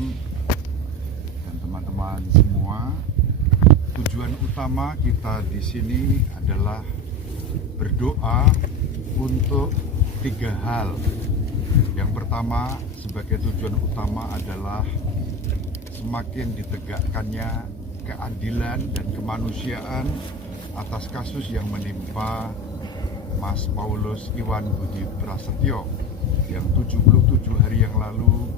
Salam dan teman-teman semua. Tujuan utama kita di sini adalah berdoa untuk 3 hal. Yang pertama, sebagai tujuan utama adalah semakin ditegakkannya keadilan dan kemanusiaan atas kasus yang menimpa Mas Paulus Iwan Budi Prasetyo yang 77 hari yang lalu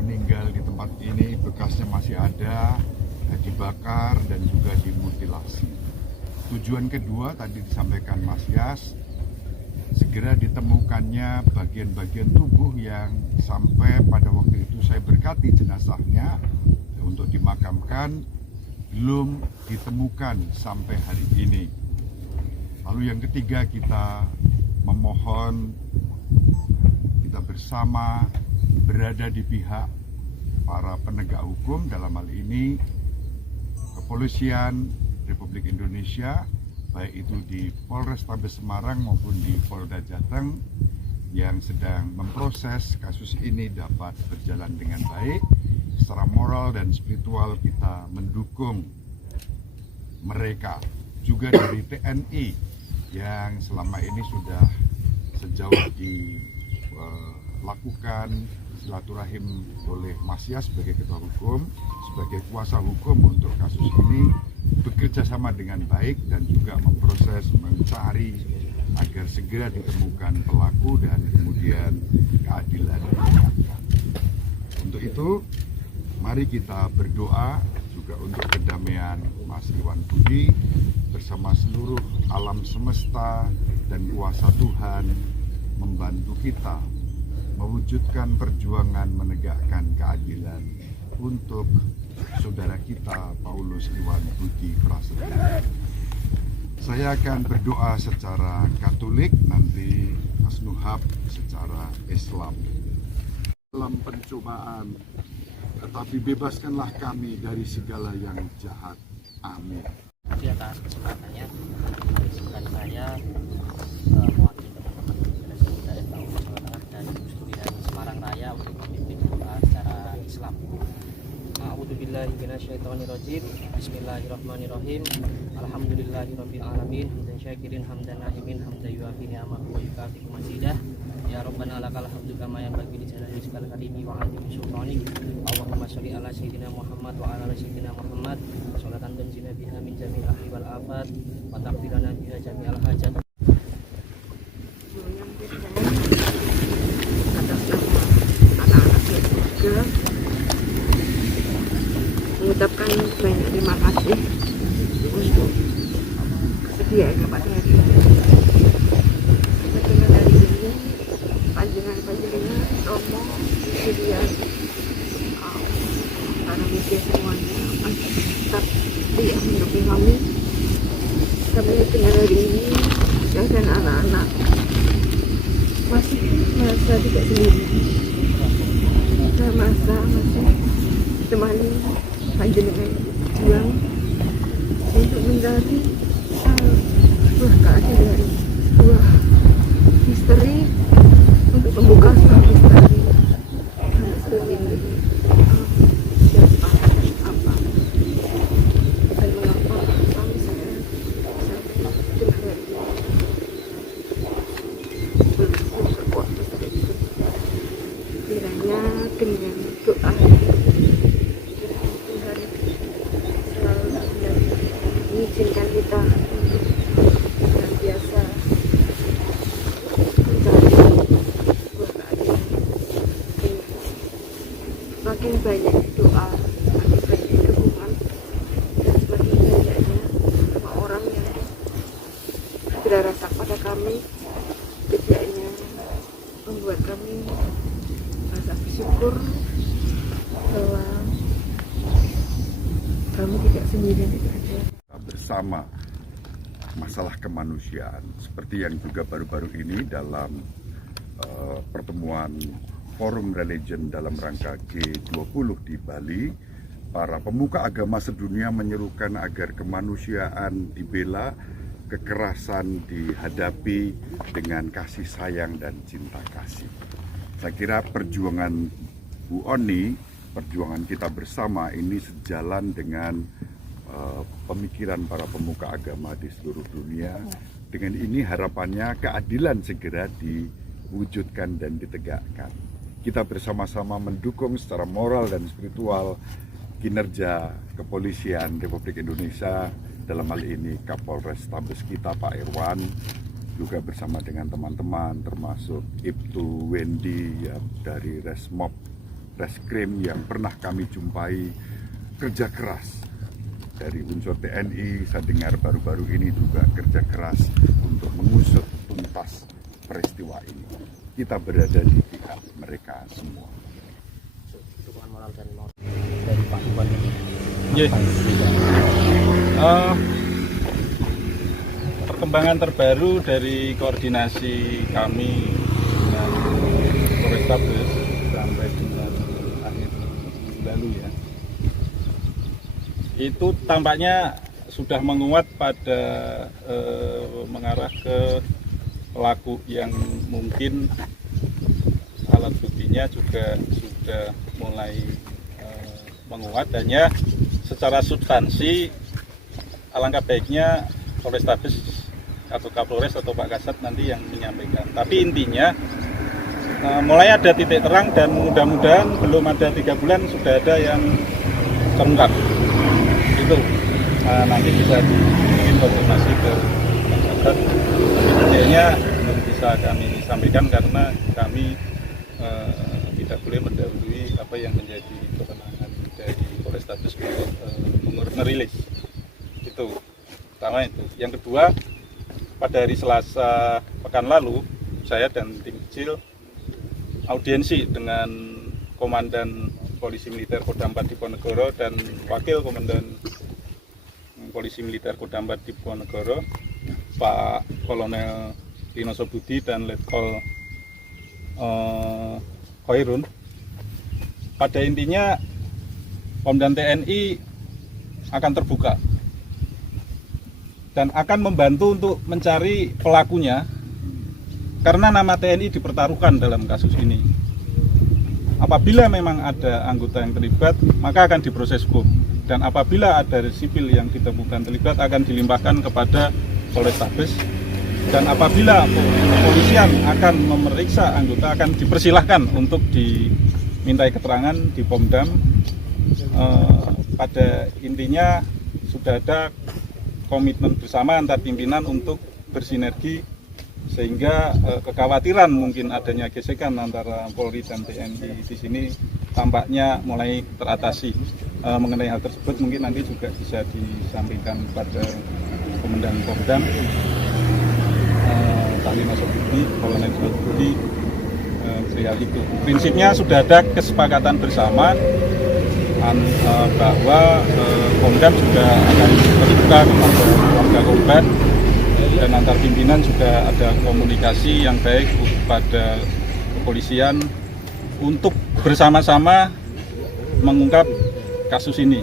meninggal di tempat ini. Bekasnya masih ada, dibakar dan juga dimutilasi. Tujuan kedua tadi disampaikan Mas Yas, segera ditemukannya bagian-bagian tubuh yang sampai pada waktu itu saya berkati jenazahnya untuk dimakamkan belum ditemukan sampai hari ini. Lalu yang ketiga, kita memohon, kita bersama berada di pihak para penegak hukum, dalam hal ini Kepolisian Republik Indonesia, baik itu di Polrestabes Semarang maupun di Polda Jateng, yang sedang memproses kasus ini dapat berjalan dengan baik. Secara moral dan spiritual kita mendukung mereka. Juga dari TNI yang selama ini sudah sejauh dilakukan silaturahim oleh Mas Yas sebagai ketua hukum, sebagai kuasa hukum untuk kasus ini, bekerja sama dengan baik dan juga memproses, mencari agar segera ditemukan pelaku dan kemudian keadilan ditegakkan. Untuk itu, mari kita berdoa juga untuk kedamaian Mas Iwan Budi bersama seluruh alam semesta dan kuasa Tuhan membantu kita mewujudkan perjuangan menegakkan keadilan untuk saudara kita Paulus Iwan Budi Prasetyo. Saya akan berdoa secara Katolik, nanti Mas Nuhab secara Islam. Dalam pencobaan, tetapi bebaskanlah kami dari segala yang jahat. Amin. Di atas kesempatannya, kesempatan saya mewakili teman-teman Federasi Budaya Tahu dan Kusturian Semarang Raya untuk memimpin doa secara Islam. A'udzubillahi minasyaitonirrajim. Bismillahirrahmanirrahim. Alhamdulillahirabbil alamin. Hamdan syakirin hamdan na'imin hamdan yuafi ni'amahu wa yukafi mazidah. Ya Rabbana lakal hamdu kama yanbaghi li jalali wajhikal karimi wa 'azimi sultanik. Allahumma sholli ala sayyidina Muhammad wa ala sayyidina Muhammad. Sholatan tunjina biha min jami'il ahli wal afat wa taqdirana biha jami'al hajat. Atas nama anak-anaknya juga mengucapkan banyak terima kasih untuk kesediaannya pada hari ini. Dengan hari ini panjenengan Romo kesediaan para media semuanya masih tetap setia mendukung kami sampai dengan hari ini. Saya dan anak-anak masih merasa tidak sendiri. Saya merasa masih ditemani panjenengan berjuang untuk mencari sebuah keadilan, sebuah misteri, untuk membuka sebuah misteri seperti ini. Siapa, apa, dan mengapa kami saya dengan hari ini belum berkuat misteri itu. Kiranya dengan doa Tuhan selalu mengizinkan kita untuk senantiasa mencari sebuah keadilan. Semakin banyak doa, semakin banyak dukungan, dan semakin banyaknya semua orang yang berharap pada kami, setidaknya membuat kami merasa bersyukur bahwa kami tidak sendirian, tidak ada. Bersama masalah kemanusiaan, seperti yang juga baru-baru ini dalam pertemuan Forum Religion dalam rangka G20 di Bali, para pemuka agama sedunia menyerukan agar kemanusiaan dibela, kekerasan dihadapi dengan kasih sayang dan cinta kasih. Saya kira perjuangan Bu Oni, perjuangan kita bersama ini sejalan dengan pemikiran para pemuka agama di seluruh dunia. Dengan ini harapannya keadilan segera diwujudkan dan ditegakkan. Kita bersama-sama mendukung secara moral dan spiritual kinerja kepolisian Republik Indonesia, dalam hal ini Kapolres Tabes kita Pak Irwan, juga bersama dengan teman-teman termasuk Ibtu Wendy ya, dari Resmob Reskrim yang pernah kami jumpai, kerja keras dari unsur TNI. Saya dengar baru-baru ini juga kerja keras untuk mengusut tuntas peristiwa ini. Kita berada di pihak mereka semua. Dukungan moral dan moral dari Pak Iwan ini. Perkembangan terbaru dari koordinasi kami dengan Polrestabes sampai dengan akhir lalu ya, itu tampaknya sudah menguat pada mengarah ke pelaku yang mungkin alat buktinya juga sudah mulai menguat. Hanya secara substansi alangkah baiknya Polrestabes atau Kapolres atau Pak Kasat nanti yang menyampaikan. Tapi intinya mulai ada titik terang dan mudah-mudahan belum ada 3 bulan sudah ada yang terungkap. Itu nanti bisa dikonfirmasi ke Pak Kasat. Tapi detailnya belum bisa kami sampaikan karena kami tidak boleh mendahului apa yang menjadi kewenangan dari Polrestabes untuk merilis. Itu pertama itu. Yang kedua, pada hari Selasa pekan lalu, saya dan tim kecil audiensi dengan Komandan Polisi Militer Kodam 4 Diponegoro dan Wakil Komandan Polisi Militer Kodam 4 Diponegoro, Pak Kolonel Rino Sobudi dan Letkol Khairun. Pada intinya, Pom dan TNI akan terbuka dan akan membantu untuk mencari pelakunya, karena nama TNI dipertaruhkan dalam kasus ini. Apabila memang ada anggota yang terlibat, maka akan diproses hukum, dan apabila ada sipil yang ditemukan terlibat akan dilimpahkan kepada Polrestabes, dan apabila kepolisian akan memeriksa anggota akan dipersilahkan untuk dimintai keterangan di Pomdam. Pada intinya sudah ada komitmen bersama antar pimpinan untuk bersinergi sehingga kekhawatiran mungkin adanya gesekan antara Polri dan TNI di sini tampaknya mulai teratasi. Mengenai hal tersebut mungkin nanti juga bisa disampaikan pada Komandan Pomdam Talina Sobudi, Kolonel Sobudi, perihal itu. Prinsipnya sudah ada kesepakatan bersama bahwa Pomdam juga akan terbuka kepada keluarga korban, dan antar pimpinan juga ada komunikasi yang baik pada kepolisian untuk bersama-sama mengungkap kasus ini.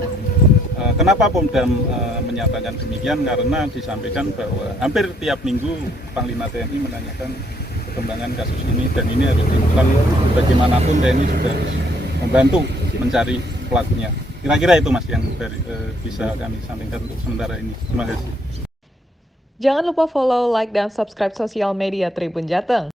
Kenapa Pomdam menyatakan demikian? Karena disampaikan bahwa hampir tiap minggu Panglima TNI menanyakan perkembangan kasus ini, dan ini harus diungkap. Bagaimanapun TNI juga harus membantu mencari pelakunya. Kira-kira itu Mas yang bisa kami sampaikan untuk sementara ini. Terima kasih. Jangan lupa follow, like, dan subscribe sosial media Tribun Jateng.